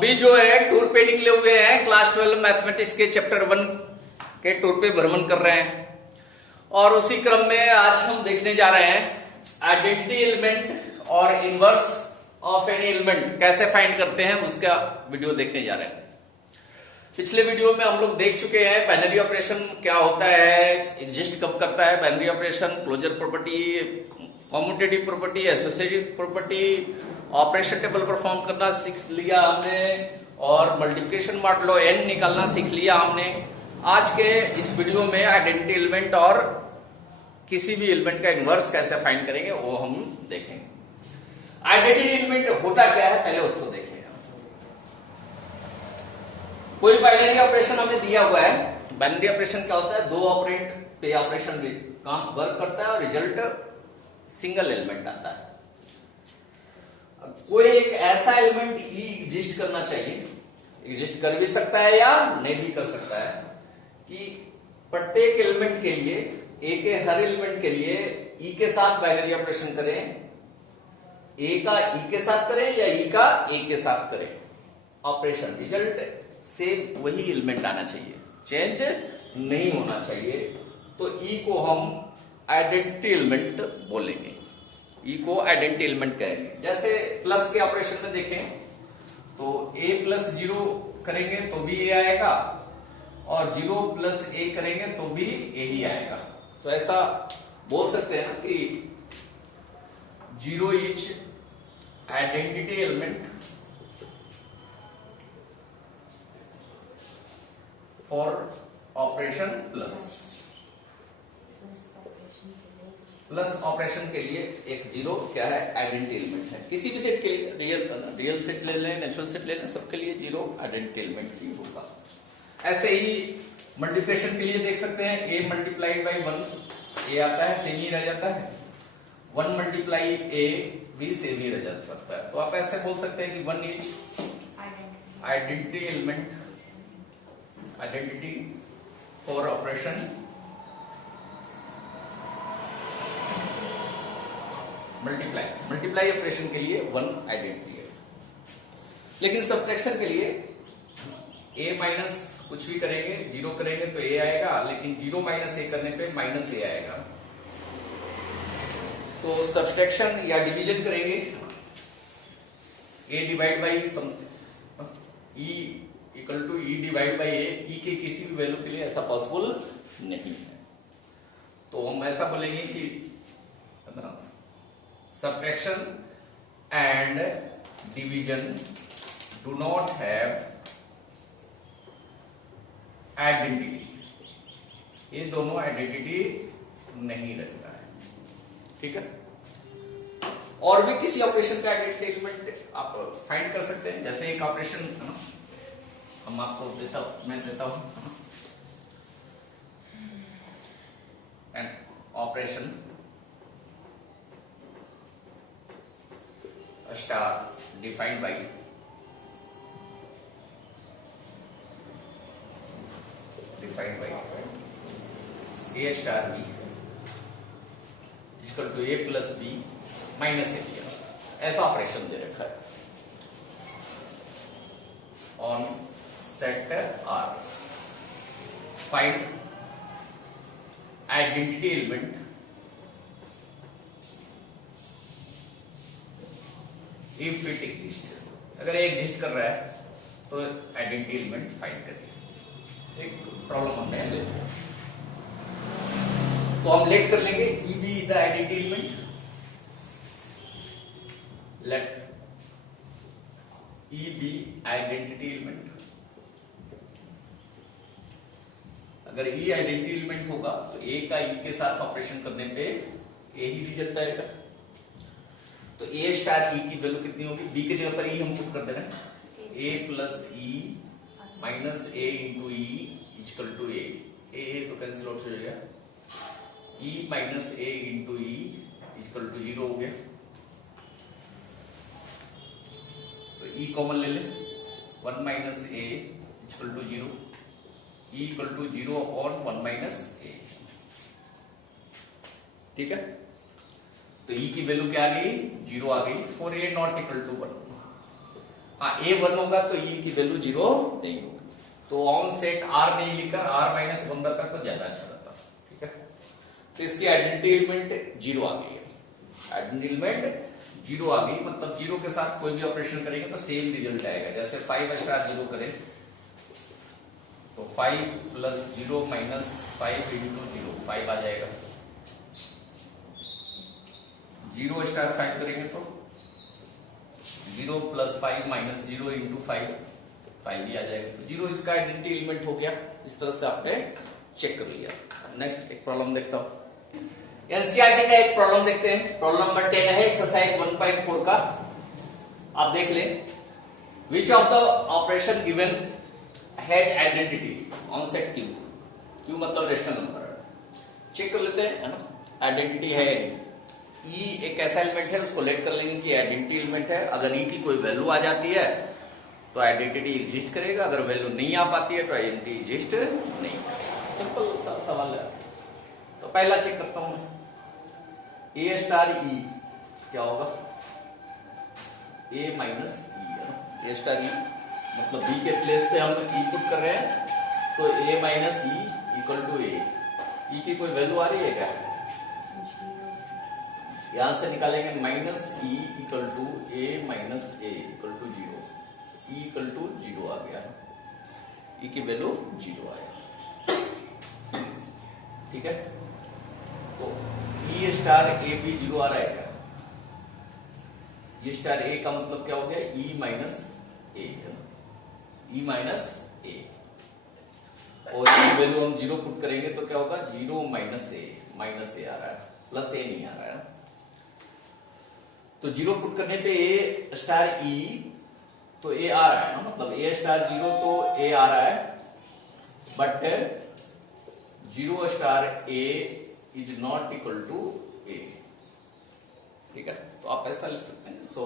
अभी जो है टूर पे निकले हुए हैं, क्लास 12 मैथमेटिक्स के चैप्टर 1 के टूर पे भ्रमण कर रहे हैं। और उसी क्रम में आज हम देखने जा रहे हैं आइडेंटिटी एलिमेंट और इनवर्स ऑफ एनी एलिमेंट कैसे फाइंड करते हैं, उसका वीडियो देखने जा रहे हैं। पिछले वीडियो में हम लोग देख चुके हैं बाइनरी ऑपरेशन क्या होता है, एग्जिस्ट कब करता है binary operation, closure property, commutative property, associative property, operation table perform करना सीख लिया हमने और मल्टीप्लिकेशन मॉडुलो एन निकालना सीख लिया हमने। आज के इस वीडियो में आइडेंटिटी एलिमेंट और किसी भी एलिमेंट का इनवर्स कैसे फाइंड करेंगे वो हम देखेंगे। आइडेंटिटी एलिमेंट होता क्या है पहले उसको देखें। कोई बाइनरी ऑपरेशन हमें दिया हुआ है। बाइनरी ऑपरेशन क्या होता है? दो ऑपरेंड पे ऑपरेशन काम वर्क करता है और रिजल्ट सिंगल एलिमेंट आता है। कोई एक ऐसा एलिमेंट ई एग्जिस्ट करना चाहिए, एग्जिस्ट कर भी सकता है या नहीं भी कर सकता है, कि प्रत्येक एलिमेंट के लिए, ए के हर एलिमेंट के लिए ई के साथ बाइनरी ऑपरेशन करें, ए का ई के साथ करें या ई का ए के साथ करें, ऑपरेशन रिजल्ट से वही एलिमेंट आना चाहिए, चेंज नहीं होना चाहिए। तो ई को हम आइडेंटिटी एलिमेंट बोलेंगे, ई को आइडेंटिटी एलिमेंट कहेंगे। जैसे प्लस के ऑपरेशन में देखें तो a प्लस 0 करेंगे तो भी a आएगा और 0 प्लस a करेंगे तो भी a ही आएगा। तो ऐसा बोल सकते हैं कि 0 is identity element for operation plus. Plus operation के लिए एक 0 क्या है? आइडेंटिटी एलिमेंट है। किसी भी सेट के लिए, रियल सेट ले लें, नेचुरल सेट ले लें, सबके लिए 0 आइडेंटिटी एलिमेंट ही होगा। ऐसे ही मल्टीप्लिकेशन के लिए देख सकते हैं, a मल्टीप्लाइड बाई 1 a आता है, सेम ही रह जाता है। 1 मल्टीप्लाई a भी सेम ही रह सकता है। तो आप ऐसे बोल सकते हैं कि 1 is identity element, identity for operation multiply. Multiply operation के लिए 1 आइडेंटिटी है। लेकिन सब्ट्रैक्शन के लिए a माइनस कुछ भी करेंगे, 0 करेंगे तो a आएगा, लेकिन 0 माइनस a करने पे माइनस a आएगा। तो सब्ट्रैक्शन या डिवीजन करेंगे, a divide by something, e equal to e divide by a, e के किसी भी वैल्यू के लिए ऐसा पॉसिबल नहीं है। तो हम ऐसा बोलेंगे कि subtraction and division do not have identity। ये दोनों आइडेंटिटी नहीं रखता है, ठीक है। और भी किसी ऑपरेशन का आइडेंटिटी एलिमेंट आप फाइंड कर सकते हैं। जैसे एक ऑपरेशन हम आपको मैं देता हूं, and operation star defined by a star b equal to a plus b minus a दिया, ऐसा ऑपरेशन दे रखा है on set R। Find identity element if it exist. अगर ये एग्जिस्ट कर रहा है तो आइडेंटिटी एलिमेंट फाइंड करिए। एक प्रॉब्लम हमने ले लिया, तो हम लेट कर लेंगे e be the identity element. Let e be identity element. अगर ई आइडेंटिटी एलिमेंट होगा तो ए का ई के साथ ऑपरेशन करने पे ए ही रिजल्ट आएगा। तो ए स्टार ई की वैल्यू कितनी होगी? बी की जगह पर ई हम पुट कर दे रहे हैं, A plus E minus A into E equal to A. A तो कैंसिल आउट हो जाएगा, E minus A into E equal to 0 हो गया। तो ई कॉमन ले ले, 1 minus A equal to 0, E equal to 0 और 1 माइनस ए, ठीक है। तो ई की वैल्यू क्या आ गई? 0 आ गई। 4a not equal to 1। हाँ ए 1 होगा तो ई की वैल्यू 0 नहीं होगी। तो ऑन सेट आर नहीं लिखकर आर माइनस 1 रहता तो ज्यादा अच्छा रहता। ठीक है, तो इसकी आइडेंटिटी एलिमेंट 0 आ गई है। आइडेंटिटी एलिमेंट 0 आ गई, मतलब 0 के साथ कोई भी ऑपरेशन करेंगे तो सेम रिजल्ट आएगा। जैसे 5 स्टार 0 करें तो 5 प्लस 0 माइनस 5 इंटू 0 5 आ जाएगा। 0 स्टार 5 करेंगे तो 0 प्लस 5 माइनस 0 इंटू 5 5 भी आ जाएगा। तो 0 इसका आइडेंटिटी एलिमेंट हो गया। इस तरह से आपने चेक कर लिया। नेक्स्ट एक प्रॉब्लम देखता हूं। एनसीईआरटी का एक प्रॉब्लम देखते हैं। प्रॉब्लम नंबर 10 है एक्सरसाइज 1.4 का। आप देख लें, which of the operation given has identity on set Q. Q मतलब रेशनल नंबर। चेक कर लेते हैं, है ना, आइडेंटिटी है। ई एक ऐसा एलिमेंट है, उसको लेट कर लेंगे कि आइडेंटिटी एलिमेंट है। अगर ई की कोई वैल्यू आ जाती है तो आइडेंटिटी एग्जिस्ट करेगा, अगर वैल्यू नहीं आ पाती है तो आइडेंटिटी एग्जिस्ट नहीं करेगा। सिंपल सवाल है। तो पहला चेक करता हूं, ए स्टार ई क्या होगा, ए माइनस ई है ना। ए स्टार ई मतलब बी के प्लेस पे हम ई पुट कर रहे हैं, तो ए minus E equal to A. ई की कोई वैल्यू आ रही है क्या, यहां से निकालेंगे minus E equal to A minus A equal to 0। E equal to 0 आ गया है, ई की वैल्यू 0 आया। ठीक है, तो ई स्टार ए भी 0 आ रहा है क्या, ये स्टार ए का मतलब क्या हो गया, ई माइनस ए है ना, ई माइनस ए। और ई वैल्यू हम 0 पुट करेंगे तो क्या होगा, 0 माइनस ए आ रहा है, प्लस ए नहीं आ रहा है। तो 0 पुट करने पे ए स्टार ई तो ए आ रहा है ना, मतलब ए स्टार 0 तो ए आ रहा है, but 0 star A is not equal to A. ठीक है, तो आप ऐसा लिख सकते हैं। So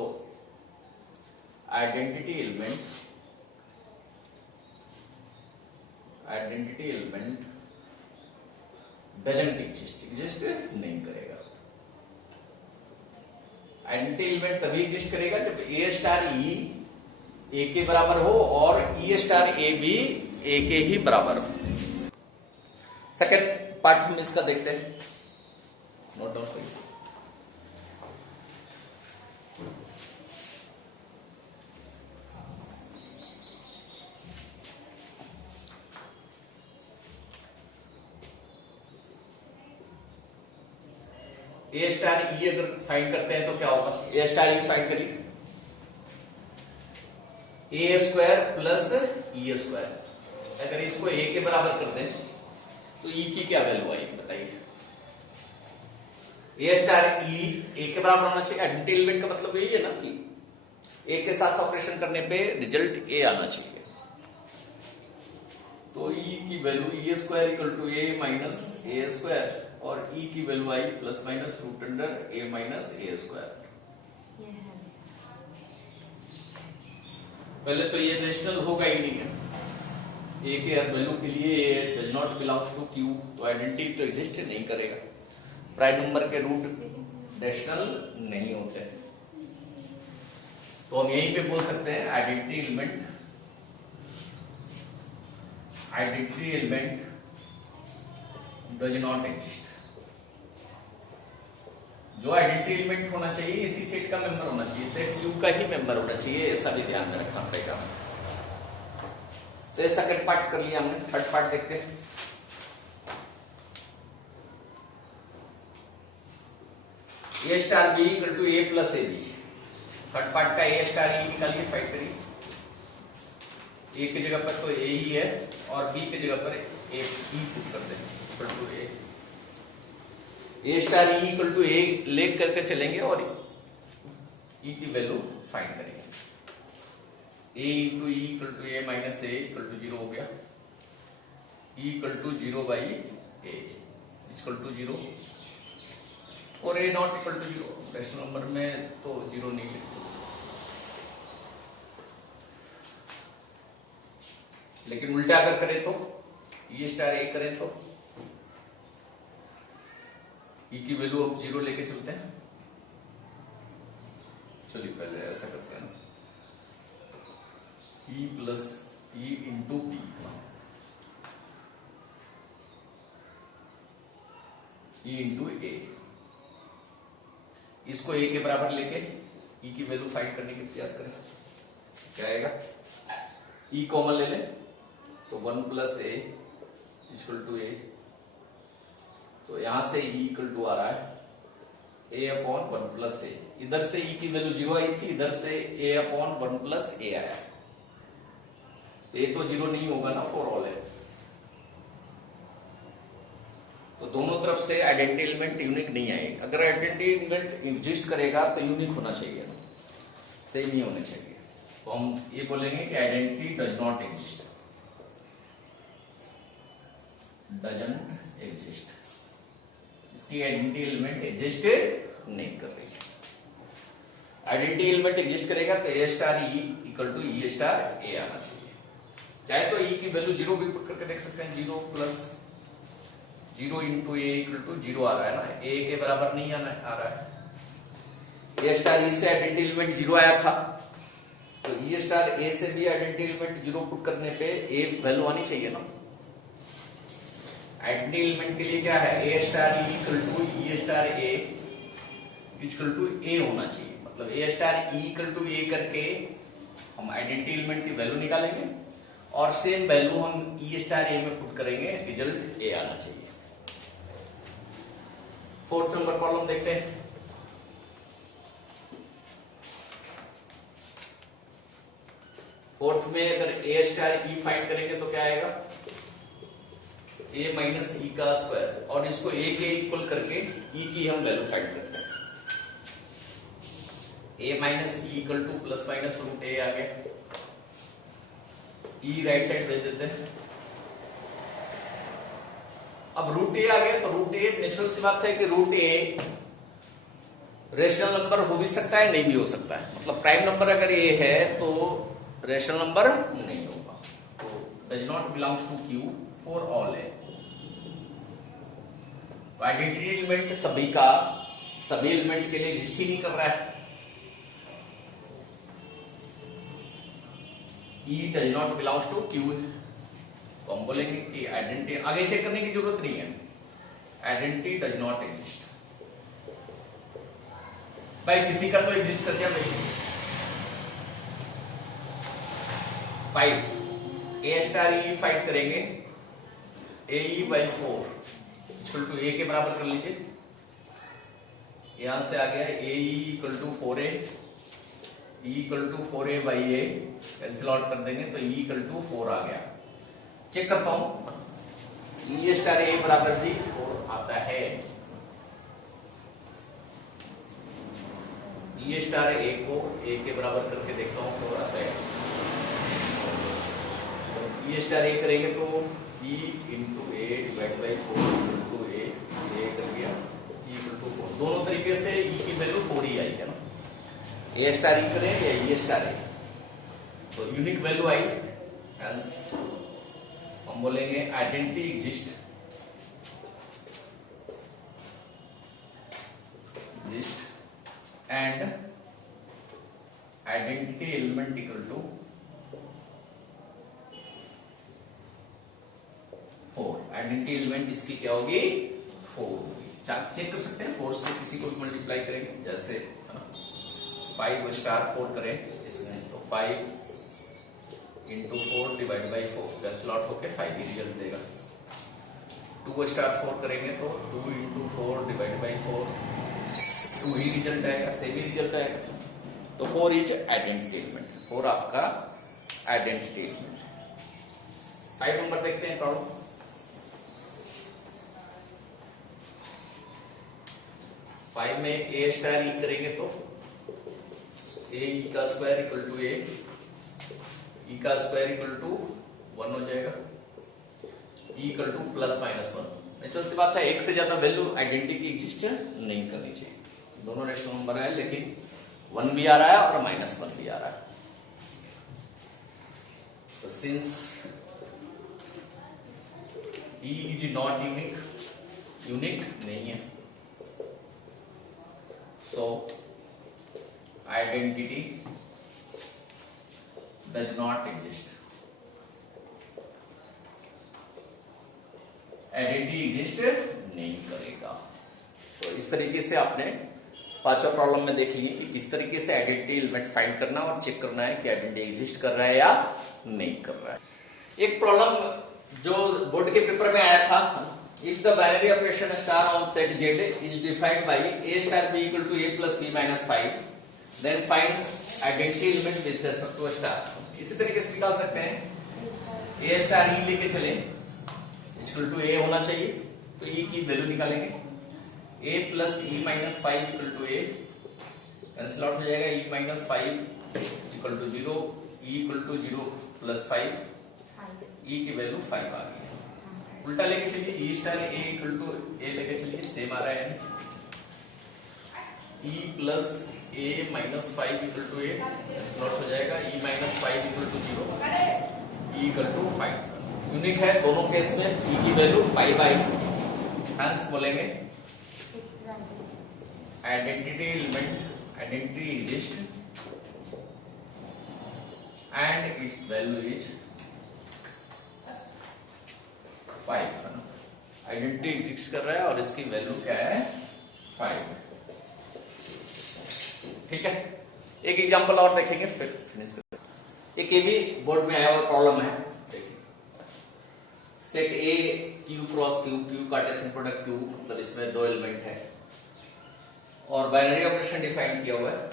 identity element doesn't exist नहीं करेगा। आइडेंटिटी एलिमेंट तभी एग्जिस्ट करेगा जब ए स्टार ई ए के बराबर हो और ई स्टार ए भी ए के ही बराबर हो। सेकेंड पार्ट हम इसका देखते हैं, नोट डाउन करिए। ए स्टार ई अगर फाइंड करते हैं तो क्या होगा, ए स्टार ई फाइंड करिए, ए स्क्वायर प्लस ई स्क्वायर। अगर इसको ए के बराबर कर दें तो ई की क्या वैल्यू आएगी बताइए। ए स्टार ई ए के बराबर होना चाहिए। आइडेंटिटी एलिमेंट का मतलब यही है ना कि ए के साथ ऑपरेशन करने पे रिजल्ट ए आना चाहिए। तो ई की value e square equal to A minus a square, और ई की वैल्यू आई plus minus root under a minus a square. पहले तो ये रेशनल होगा ही नहीं है, ए के हर वैल्यू के लिए A does not belongs to Q, तो आइडेंटिटी तो एग्जिस्ट नहीं करेगा। प्राइम नंबर के रूट रेशनल नहीं होते, तो हम यहीं पे बोल सकते हैं identity element does not exist. जो आइडेंटिटी एलिमेंट होना चाहिए इसी सेट का मेंबर होना चाहिए, सेट क्यू का ही मेंबर होना चाहिए, ऐसा भी ध्यान में रखना पड़ेगा। तो ये सेकंड पार्ट कर लिया हमने, थर्ड पार्ट देखते हैं। A star B equal to A plus A B. Third part का ए स्टार ई निकालिए, फाइंड करिए। ए की जगह पर तो ए ही है और बी की जगह पर ए ई पुट कर देंगे equal to A star E equal to A लेकर करके चलेंगे और ई की वैल्यू फाइंड करेंगे। A into E equal to A minus A equal to 0 हो गया, E equal to 0 by A equal to 0, और A not equal to 0। Rational number में तो 0 नहीं लिख सकते, लेकिन उल्टा अगर करें तो ई स्टार ए करें तो ई की वैल्यू अब 0 लेके चलते हैं। चलिए पहले ऐसा करते हैं ना, E plus E into P, E into A. इसको ए के बराबर लेके ई की वैल्यू फाइंड करने की प्रयास करें। क्या आएगा? ई कॉमन ले लें तो 1 प्लस ए इक्वल टू ए, तो यहां से ई इक्वल टू आ रहा है ए अपॉन 1 प्लस ए। इधर से ई की वैल्यू 0 आई थी, इधर से ए अपॉन 1 प्लस ए आया। ए तो 0 नहीं होगा ना, फॉर ऑल है, तो दोनों तरफ से आइडेंटिटी एलिमेंट यूनिक नहीं आएगा। अगर आइडेंटिटी एलिमेंट एग्जिस्ट करेगा तो यूनिक होना चाहिए ना, सेम नहीं होने चाहिए। तो हम ये बोलेंगे कि identity does not exist, doesn't exist. इसकी आइडेंटिटी एलिमेंट एग्जिस्ट नहीं कर रही है। आइडेंटिटी एलिमेंट एग्जिस्ट करेगा तो A star E equal to E star A आना चाहिए। चाहे तो ई की वैल्यू 0 भी पुट करके देख सकते हैं, 0 plus 0 into a equal to 0 आ रहा है ना, ए के बराबर नहीं आ रहा है। ए स्टार ई से आइडेंटिटी एलिमेंट 0 आया था, तो ई स्टार ए से भी आइडेंटिटी एलिमेंट 0 पुट करने पे ए वैल्यू आनी चाहिए ना। आइडेंटिटी एलिमेंट के लिए क्या है? A star E equal to E star A equal to A होना चाहिए। मतलब A star E equal to A करके हम आइडेंटिटी एलिमेंट की वैल्यू निकालेंगे और सेम वैल्यू हम ई स्टार ए में पुट करेंगे, रिजल्ट ए आना चाहिए। 4th नंबर प्रॉब्लम देखते हैं। फोर्थ में अगर ए स्टार ई फाइंड करेंगे तो क्या आएगा? ए माइनस ई का स्क्वायर, और इसको ए के इक्वल करके ई की हम वैल्यू फाइंड करते हैं। A minus E equal to plus minus root A आ गया, ई राइट साइड भेज देते हैं। अब रूट ए आ गया, तो रूट ए नेचुरल सी बात है कि रूट ए रेशनल नंबर हो भी सकता है, नहीं भी हो सकता है। मतलब प्राइम नंबर अगर ए है तो रेशनल नंबर नहीं होगा, तो does not belongs to Q for all है। आइडेंटिटी एलिमेंट सभी का सभी एलिमेंट के लिए एग्जिस्ट ही नहीं कर रहा है। E does not belongs to Q, तो हम बोलेंगे कि आइडेंटिटी आगे चेक करने की जरूरत नहीं है, आइडेंटिटी डज नॉट एग्जिस्ट। भाई किसी का तो एग्जिस्ट कर दिया भाई। 5 ए स्टार ई फाइंड करेंगे, A E by 4 equal to A के बराबर कर लीजिए। यहां से आ गया A E equal to 4a, E equal to 4a by A cancel out कर देंगे तो ई इक्वल टू 4 आ गया। चेक करता हूं, ई स्टार ए बराबर भी 4 आता है। ई स्टार ए को ए के बराबर करके देखता हूं 4 आता है। ई स्टार ए करेंगे तो E into A divide by 4 into A कर दिया, ई इक्वल टू 4। दोनों तरीके से ई की वैल्यू 4 ही आई है ना। ए स्टार ई करें या ई स्टार ए, तो यूनिक वैल्यू आई, हेंस हम बोलेंगे identity exist and identity element equal to 4। Identity element इसकी क्या होगी? 4 होगी। चेक कर सकते हैं, 4 से किसी को भी मल्टीप्लाई करेंगे, जैसे 5 स्टार 4 करें इसमें तो 5 into 4 divide by 4 cancel out होकर 5 ही रिजल्ट देगा। 2 स्टार 4 करेंगे तो 2 into 4 divide by 4 2 he result आएगा, सेम ही रिजल्ट आएगा। तो 4 इज आइडेंटिटी एलिमेंट, 4 आपका आइडेंटिटी एलिमेंट। 5 नंबर देखते हैं प्रॉब्लम। फाइव में ए स्टार ई करेंगे तो ए ई का square equal to A, E का स्क्वायर इक्वल टू 1 हो जाएगा, E equal to plus minus 1। Natural सी बात है, एक से ज्यादा वैल्यू आइडेंटिटी की एग्जिस्ट नहीं करनी चाहिए। दोनों रेशनल नंबर है, लेकिन 1 भी आ रहा है और -1 भी आ रहा है। तो since E is not unique नहीं है, so identity does not exist, identity exist नहीं करेगा। तो इस तरीके से आपने पांचवा प्रॉब्लम में देखेंगे कि किस तरीके से आइडेंटिटी एलिमेंट फाइंड करना और चेक करना है कि आइडेंटिटी एग्जिस्ट कर रहा है या नहीं कर रहा है। एक प्रॉब्लम जो बोर्ड के पेपर में आया था, if the binary operation star on set Z is defined by a star b equal to a plus b minus 5, then find identity element with respect to star. इसी तरीके से निकाल सकते हैं, a स्टार e लेके चले equal to a होना चाहिए, तो e की वैल्यू निकालेंगे, a plus e minus 5 equal to a, cancel out हो जाएगा, e minus 5 equal to 0, e equal to 0 plus 5, e की वैल्यू 5 आ गई है। उल्टा लेके चलिए, e star a equal to a लेके चलिए, सेम आ रहा है, e plus a minus 5 equal to a, cancel out हो जाएगा, e minus 5 equal to 0, e equal to 5। Unique है दोनों केस में, e की वैल्यू 5 आई, हेंस बोलेंगे identity element, identity exist and it's value is 5। Identity exist कर रहा है और इसकी वैल्यू क्या है, 5। ठीक है, एक एग्जांपल और देखेंगे फिर फिनिश करते। एक ये भी बोर्ड में आया हुआ प्रॉब्लम है, सेट ए Q cross Q, Q Cartesian product Q, मतलब इसमें दो एलिमेंट है और बाइनरी ऑपरेशन डिफाइन किया हुआ है,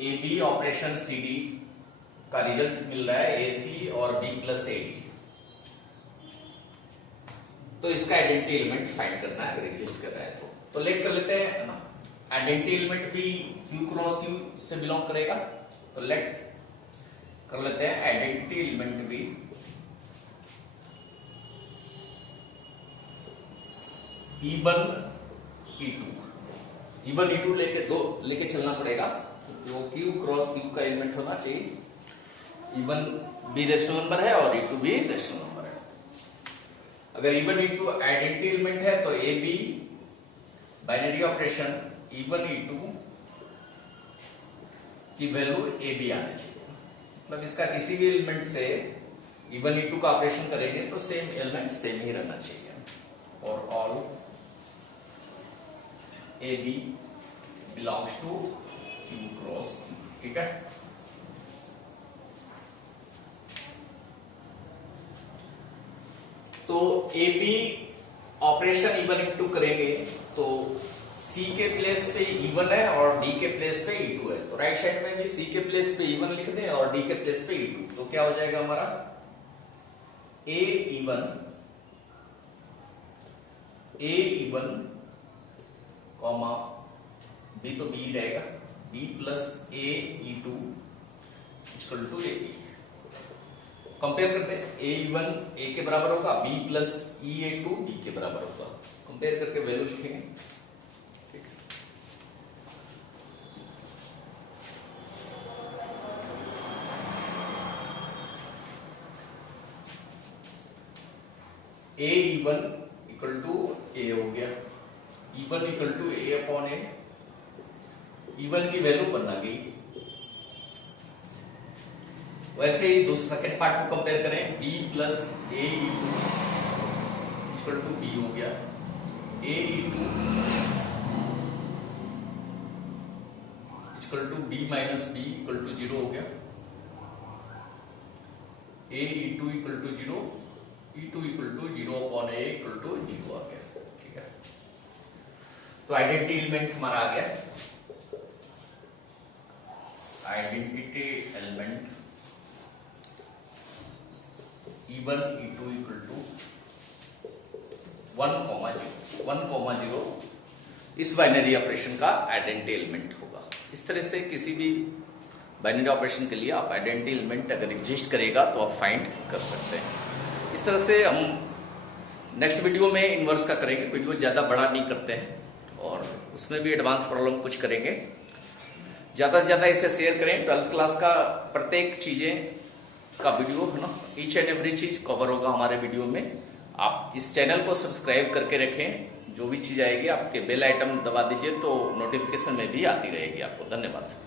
A B operation C D का रिजल्ट मिल रहा है ए सी और बी प्लस ए डी। तो इसका आइडेंटिटी एलिमेंट फाइंड करना है अगर एग्जिस्ट कर रहा है तो लेट कर लेते हैं ना, आइडेंटिटी एलिमेंट भी क्यू क्रॉस क्यू से बिलोंग करेगा, तो लेट कर लेते हैं आइडेंटिटी एलिमेंट भी E1 E2, E1 E2 लेके चलना पड़ेगा, वो Q क्रॉस Q का एलिमेंट होना चाहिए, E1 भी रेशनल नंबर है और E2 भी रेशनल नंबर है। अगर E1 E2 आइडेंटिटी एलिमेंट है तो A B binary operation E1 E2 की वैल्यू ए बी आनी चाहिए, मतलब इसका किसी भी एलिमेंट से E1 E2 का ऑपरेशन करेंगे तो सेम एलिमेंट सेम ही रहना चाहिए। और all A B belongs to Q cross Q, ठीक है। तो ए बी ऑपरेशन E1 E2 करेंगे तो C के प्लेस पे E1 है और D के प्लेस पे E2 है, तो राइट साइड में भी C के प्लेस पे E1 लिख दें और D के प्लेस पे E2, तो क्या हो जाएगा हमारा A E1 कॉमा B तो B रहेगा, B plus A E2 equal to A B। Compare करते हैं, A E1 A के बराबर होगा, B plus E A2 B के बराबर होगा, कंपेयर करके वैल्यू लिखेंगे। A E1 equal to A हो गया, E1 equal to A upon A, E1 की वैल्यू बन आ गई। वैसे ही दूसरा सेकंड पार्ट को कंपेयर करें, B plus A E2 equal to B हो गया, A E2 equal to B minus B equal to 0 हो गया, A E2 equal to 0, E2 equal to 0 upon A equal to 0 आ गया, ठीक है। तो आइडेंटिटी एलिमेंट हमारा आ गया, identity element E1 E2 equal to 1,0 इस बाइनरी ऑपरेशन का आइडेंटिटी एलिमेंट होगा। इस तरह से किसी भी बाइनरी ऑपरेशन के लिए आप आइडेंटिटी एलिमेंट अगर एग्जिस्ट करेगा तो आप फाइंड कर सकते हैं। इस तरह से हम नेक्स्ट वीडियो में इनवर्स का करेंगे, वीडियो ज़्यादा बड़ा नहीं करते हैं और उसमें भी एडवांस प्रॉब्लम कुछ करेंगे। ज़्यादा से ज़्यादा इसे शेयर करें, 12th क्लास का प्रत्येक चीज़ें का वीडियो है ना, ईच एंड एवरी चीज कवर होगा हमारे वीडियो में। आप इस चैनल को सब्सक्राइब करके रखें, जो भी चीज आएगी आपके बेल आइटम दबा दीजिए तो नोटिफिकेशन में भी आती रहेगी आपको। धन्यवाद।